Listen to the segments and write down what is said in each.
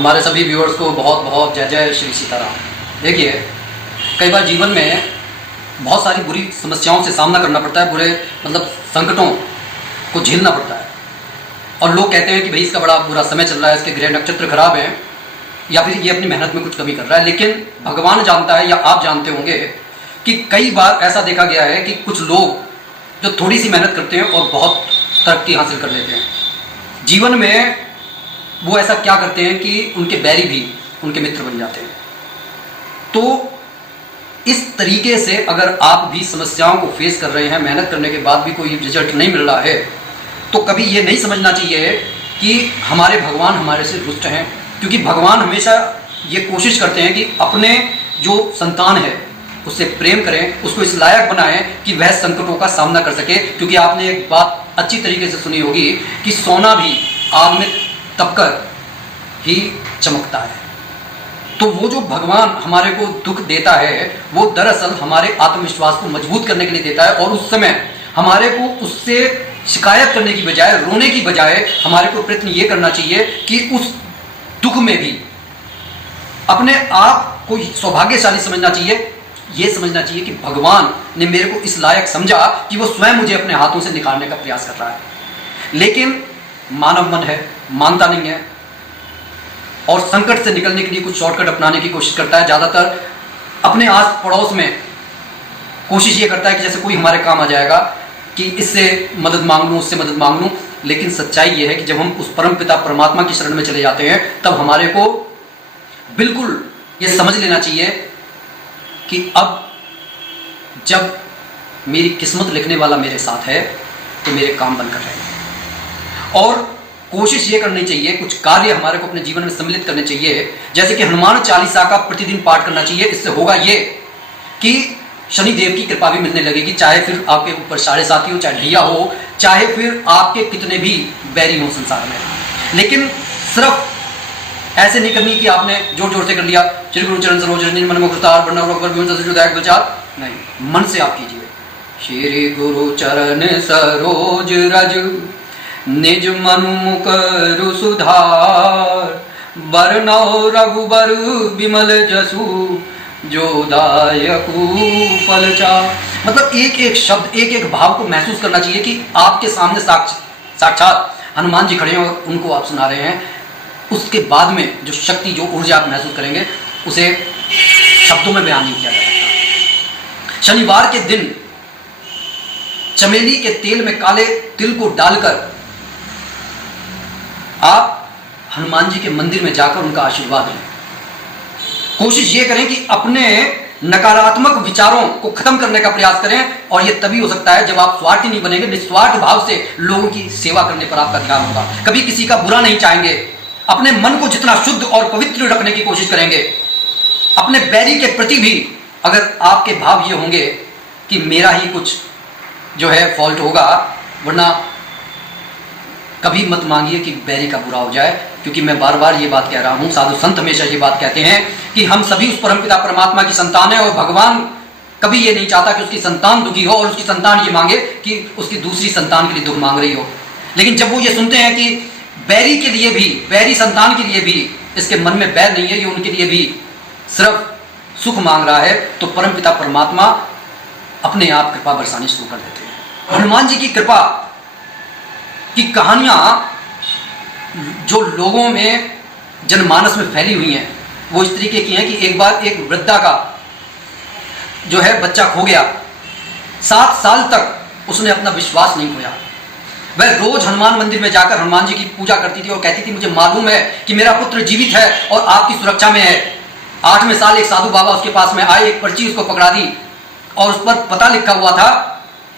हमारे सभी व्यूअर्स को बहुत बहुत जय जय श्री सीताराम। देखिए, कई बार जीवन में बहुत सारी बुरी समस्याओं से सामना करना पड़ता है, बुरे मतलब संकटों को झेलना पड़ता है। और लोग कहते हैं कि भाई इसका बड़ा बुरा समय चल रहा है, इसके ग्रह नक्षत्र खराब हैं, या फिर ये अपनी मेहनत में कुछ कमी कर रहा है। लेकिन भगवान जानता है, या आप जानते होंगे कि कई बार ऐसा देखा गया है कि कुछ लोग जो थोड़ी सी मेहनत करते हैं और बहुत तरक्की हासिल कर लेते हैं जीवन में, वो ऐसा क्या करते हैं कि उनके बैरी भी उनके मित्र बन जाते हैं। तो इस तरीके से अगर आप भी समस्याओं को फेस कर रहे हैं, मेहनत करने के बाद भी कोई रिजल्ट नहीं मिल रहा है, तो कभी ये नहीं समझना चाहिए कि हमारे भगवान हमारे से रुष्ट हैं। क्योंकि भगवान हमेशा ये कोशिश करते हैं कि अपने जो संतान है उससे प्रेम करें, उसको इस लायक बनाएं कि वह संकटों का सामना कर सके। क्योंकि आपने एक बात अच्छी तरीके से सुनी होगी कि सोना भी आग में तपकर ही चमकता है। तो वो जो भगवान हमारे को दुख देता है, वो दरअसल हमारे आत्मविश्वास को मजबूत करने के लिए देता है। और उस समय हमारे को उससे शिकायत करने की बजाय, रोने की बजाय, हमारे को प्रयत्न ये करना चाहिए कि उस दुख में भी अपने आप को सौभाग्यशाली समझना चाहिए। ये समझना चाहिए कि भगवान ने मेरे को इस लायक समझा कि वो स्वयं मुझे अपने हाथों से निकालने का प्रयास कर रहा है। लेकिन मानव मन है, मानता नहीं है और संकट से निकलने के लिए कुछ शॉर्टकट अपनाने की कोशिश करता है। ज़्यादातर अपने आस पड़ोस में कोशिश ये करता है कि जैसे कोई हमारे काम आ जाएगा कि इससे मदद मांग लूँ, उससे मदद मांग लूँ। लेकिन सच्चाई ये है कि जब हम उस परम पिता परमात्मा की शरण में चले जाते हैं, तब हमारे को बिल्कुल ये समझ लेना चाहिए कि अब जब मेरी किस्मत लिखने वाला मेरे साथ है तो मेरे काम बनकर रहेंगे। और कोशिश ये करनी चाहिए, कुछ कार्य हमारे को अपने जीवन में सम्मिलित करने चाहिए, जैसे कि हनुमान चालीसा का प्रतिदिन पाठ करना चाहिए। इससे होगा ये कि शनिदेव की कृपा भी मिलने लगेगी, चाहे फिर आपके ऊपर साढ़े साथी हो, चाहे ढैया हो, चाहे फिर आपके कितने भी बैरी हो संसार में। लेकिन सिर्फ ऐसे नहीं करनी कि आपने जोर जोर से कर लिया, श्री गुरु चरण सरोज रंजन मन मुखतार वरना विचार नहीं, मन से आप कीजिए। श्री गुरु चरण सरोज रज निज मनु मुकर सुधार, बरनौ रघुबर विमल जसु जो दायकु फलचार। मतलब एक एक शब्द, एक एक भाव को महसूस करना चाहिए कि आपके सामने साक्षात हनुमान जी खड़े हैं और उनको आप सुना रहे हैं। उसके बाद में जो शक्ति, जो ऊर्जा आप महसूस करेंगे, उसे शब्दों में बयान नहीं किया जा सकता। शनिवार के दिन चमेली के तेल में काले तिल को डालकर आप हनुमान जी के मंदिर में जाकर उनका आशीर्वाद लें। कोशिश ये करें कि अपने नकारात्मक विचारों को खत्म करने का प्रयास करें। और ये तभी हो सकता है जब आप स्वार्थी नहीं बनेंगे, निस्वार्थ भाव से लोगों की सेवा करने पर आपका ध्यान होगा। कभी किसी का बुरा नहीं चाहेंगे, अपने मन को जितना शुद्ध और पवित्र रखने की कोशिश करेंगे। अपने बैरी के प्रति भी अगर आपके भाव ये होंगे कि मेरा ही कुछ जो है फॉल्ट होगा, वरना कभी मत मांगिए कि बैरी का बुरा हो जाए। क्योंकि मैं बार बार ये बात कह रहा हूँ, साधु संत हमेशा ये बात कहते हैं कि हम सभी उस परमपिता परमात्मा की संतान है, और भगवान कभी ये नहीं चाहता कि उसकी संतान दुखी हो और उसकी संतान ये मांगे कि उसकी दूसरी संतान के लिए दुख मांग रही हो। लेकिन जब वो ये सुनते हैं कि बैरी के लिए भी, बैरी संतान के लिए भी इसके मन में बैर नहीं है, ये उनके लिए भी सिर्फ सुख मांग रहा है, तो परमपिता परमात्मा अपने आप कृपा बरसानी शुरू कर देते हैं। हनुमान जी की कृपा की कहानियां जो लोगों में, जनमानस में फैली हुई हैं, वो इस तरीके की हैं कि एक बार एक वृद्धा का जो है बच्चा खो गया। 7 साल तक उसने अपना विश्वास नहीं खोया। वह रोज हनुमान मंदिर में जाकर हनुमान जी की पूजा करती थी और कहती थी, मुझे मालूम है कि मेरा पुत्र जीवित है और आपकी सुरक्षा में है। 8वें साल एक साधु बाबा उसके पास में आए, एक पर्ची उसको पकड़ा दी और उस पर पता लिखा हुआ था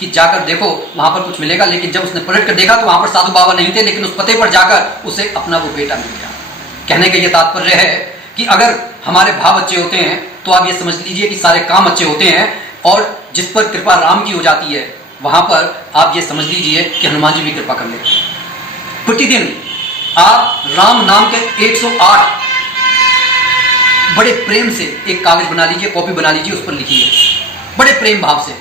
कि जाकर देखो, वहां पर कुछ मिलेगा। लेकिन जब उसने पलट कर देखा तो वहां पर साधु बाबा नहीं थे, लेकिन उस पते पर जाकर उसे अपना वो बेटा मिल गया। कहने का ये तात्पर्य है कि अगर हमारे भाव अच्छे होते हैं तो आप ये समझ लीजिए कि सारे काम अच्छे होते हैं। और जिस पर कृपा राम की हो जाती है, वहां पर आप ये समझ लीजिए कि हनुमान जी भी कृपा कर लेते हैं। प्रतिदिन आप राम नाम के 108 बड़े प्रेम से एक कागज बना लीजिए, कॉपी बना लीजिए, उस पर लिखिए बड़े प्रेम भाव से।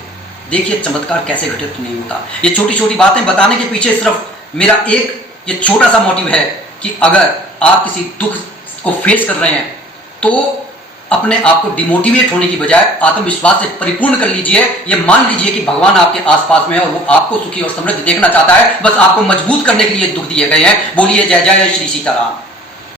देखिए चमत्कार कैसे घटित नहीं होता। ये छोटी छोटी बातें बताने के पीछे सिर्फ मेरा एक ये छोटा सा मोटिव है कि अगर आप किसी दुख को फेस कर रहे हैं, तो अपने आप को डिमोटिवेट होने की बजाय आत्मविश्वास से परिपूर्ण कर लीजिए। ये मान लीजिए कि भगवान आपके आसपास में है और वो आपको सुखी और समृद्ध देखना चाहता है, बस आपको मजबूत करने के लिए दुख दिए गए हैं। बोलिए जय जय श्री सीताराम।